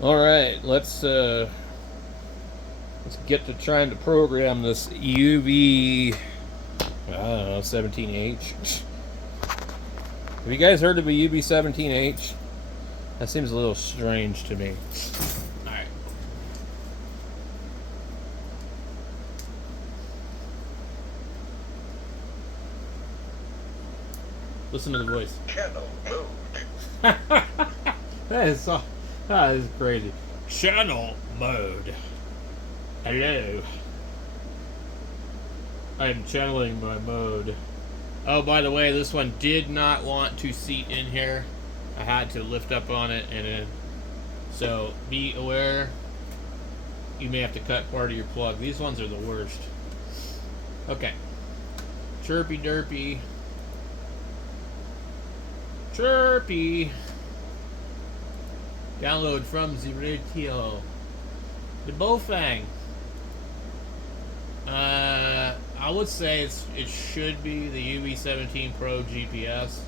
All right, let's get to trying to program this UV. I don't know, 17H. Have you guys heard of a UV17H? That seems a little strange to me. All right. Listen to the voice. Channel mode. That is crazy. Channel mode. Hello. I am channeling my mode. Oh, by the way, this one did not want to seat in here. I had to lift up on it and then. So be aware. You may have to cut part of your plug. These ones are the worst. Okay. Chirpy derpy. Chirpy. Download from the radio. The Bofang. I would say it should be the uv17 Pro GPS,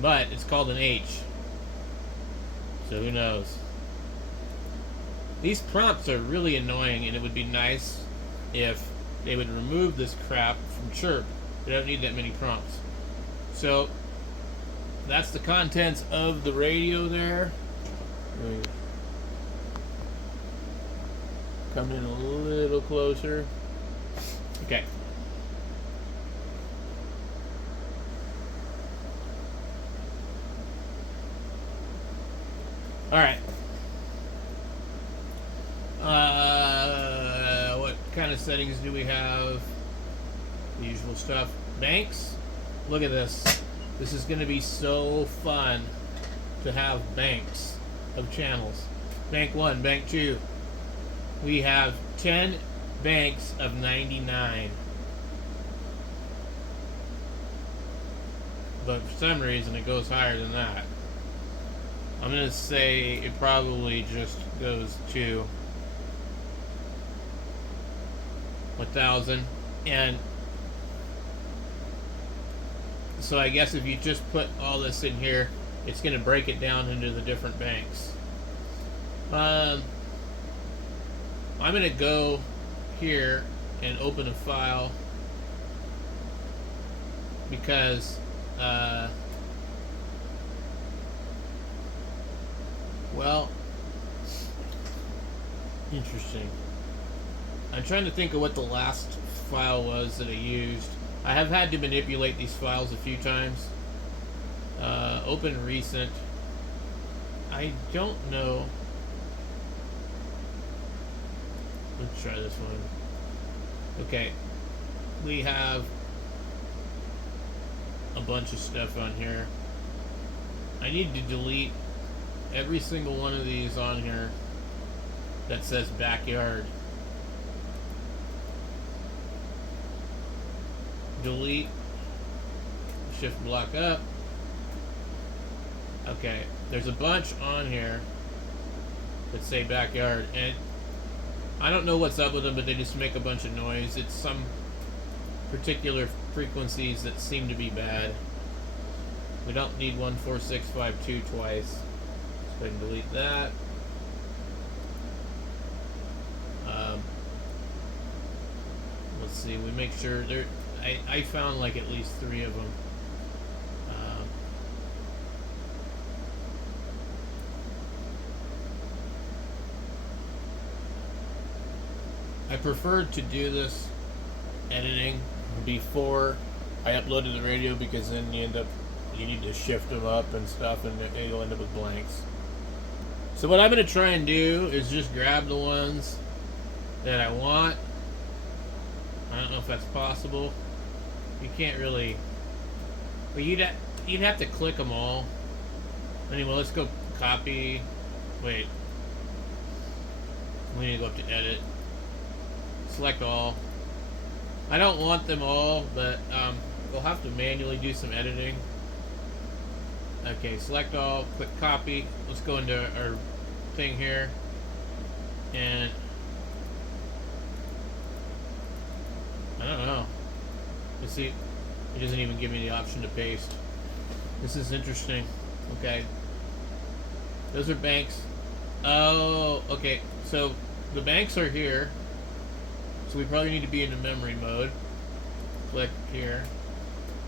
but it's called an H, so who knows. These prompts are really annoying, and it would be nice if they would remove this crap from Chirp. They don't need that many prompts. So that's the contents of the radio there. Come in a little closer. Okay. All right. What kind of settings do we have? The usual stuff. Banks. Look at this. This is going to be so fun to have banks of channels. Bank 1, Bank 2. We have 10 banks of 99. But for some reason it goes higher than that. I'm going to say it probably just goes to 1,000. And so I guess if you just put all this in here, it's going to break it down into the different banks. I'm going to go here and open a file because well, interesting. I'm trying to think of what the last file was that I used. I have had to manipulate these files a few times. Open recent. I don't know. Let's try this one. Okay. We have a bunch of stuff on here. I need to delete every single one of these on here that says backyard. Delete. Shift block up. Okay. There's a bunch on here that say backyard, and I don't know what's up with them, but they just make a bunch of noise. It's some particular frequencies that seem to be bad. We don't need 14652 twice. Let's go ahead and delete that. Let's see. We make sure there. I found like at least 3 of them. I preferred to do this editing before I uploaded the radio because then you need to shift them up and stuff, and you'll end up with blanks. So what I'm going to try and do is just grab the ones that I want. I don't know if that's possible. You can't really. But you'd have to click them all. Anyway, let's go copy. Wait. We need to go up to edit. Select all. I don't want them all, but we'll have to manually do some editing. Okay, select all, click copy. Let's go into our thing here. And I don't know. Let's see. It doesn't even give me the option to paste. This is interesting. Okay. Those are banks. Oh, okay. So the banks are here. So we probably need to be in the memory mode. Click here.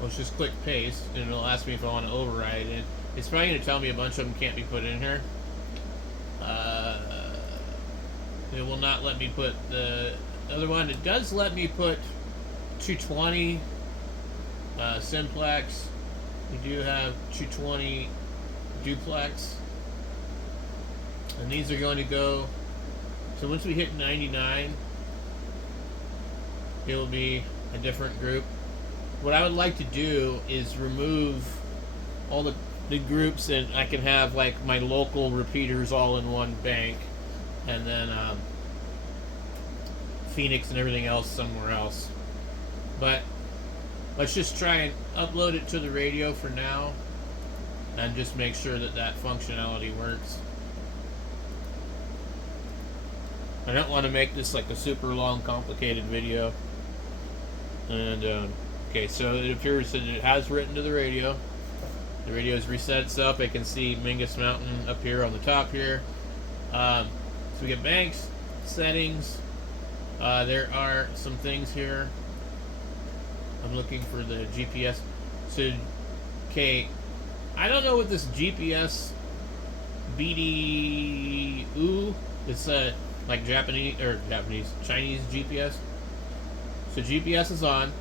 Let's just click paste, and it'll ask me if I want to override it. It's probably going to tell me a bunch of them can't be put in here. It will not let me put the other one. It does let me put 220 simplex. We do have 220 duplex. And these are going to go, so once we hit 99, it will be a different group. What I would like to do is remove all the groups, and I can have like my local repeaters all in one bank, and then Phoenix and everything else somewhere else. But let's just try and upload it to the radio for now, and just make sure that that functionality works. I don't want to make this like a super long, complicated video. And okay, so it appears that it has written to the radio. The radio has reset itself. I can see Mingus Mountain up here on the top here. So we get banks, settings. There are some things here. I'm looking for the GPS. So, okay, I don't know what this GPS BDU. It's like Chinese GPS. So GPS is on.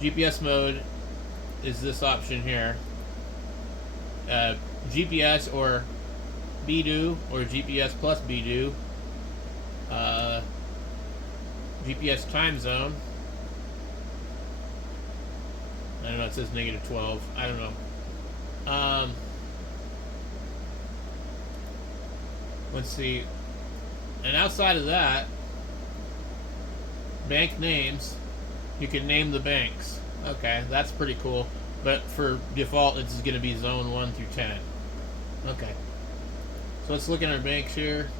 GPS mode is this option here. GPS or BDU or GPS plus BDU. GPS time zone. I don't know, it says -12. I don't know. Let's see. And outside of that, bank names, you can name the banks. Okay, that's pretty cool. But for default, it's going to be zone 1 through 10. Okay. So let's look at our banks here.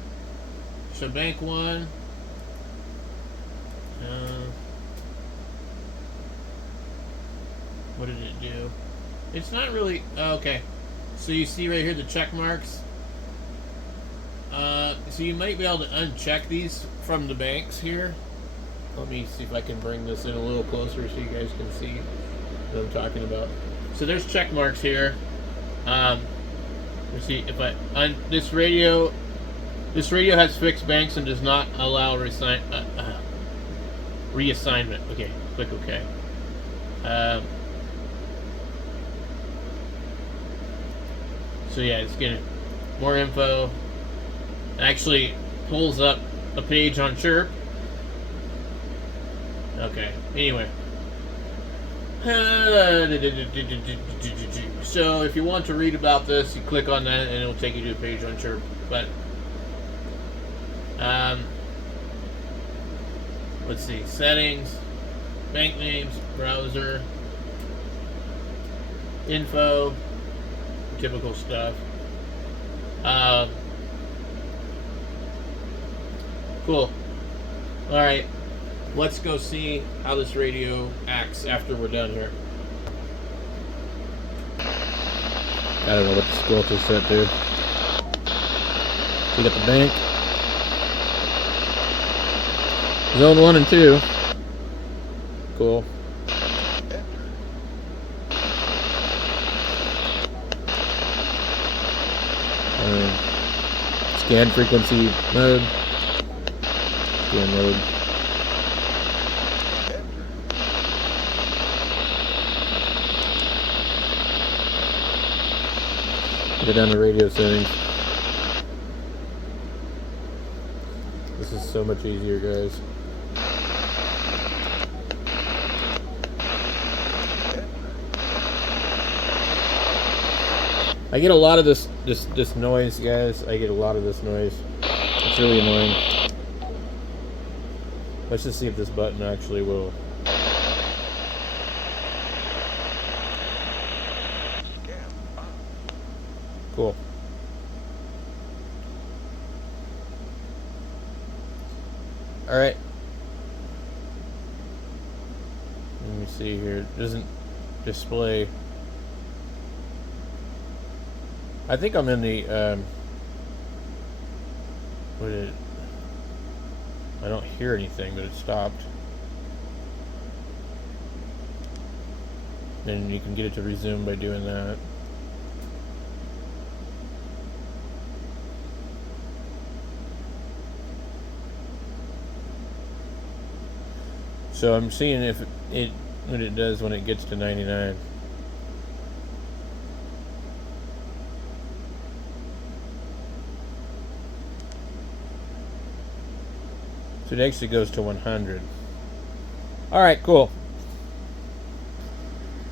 So bank 1. What did it do? It's not really... Okay. So you see right here the check marks. So you might be able to uncheck these from the banks here. Let me see if I can bring this in a little closer so you guys can see what I'm talking about. So there's check marks here. Let's see if I this radio has fixed banks and does not allow reassignment. Okay, click OK. So yeah, it's getting more info. It actually pulls up a page on Chirp. Okay, anyway. So if you want to read about this, you click on that and it'll take you to a page on Chirp. But let's see, settings, bank names, browser, info, typical stuff. Cool. Alright, let's go see how this radio acts after we're done here. I don't know what the squelch is set to. So you got the bank. Zone 1 and 2. Cool. Scan frequency mode. Scan mode. Go down to radio settings. This is so much easier, guys. I get a lot of this noise, guys. I get a lot of this noise. It's really annoying. Let's just see if this button actually will. Cool. All right. Let me see here. It doesn't display. I think I'm in the Would it? I don't hear anything, but it stopped. And you can get it to resume by doing that. So I'm seeing if it what it does when it gets to 99. So it actually goes to 100. Alright, cool.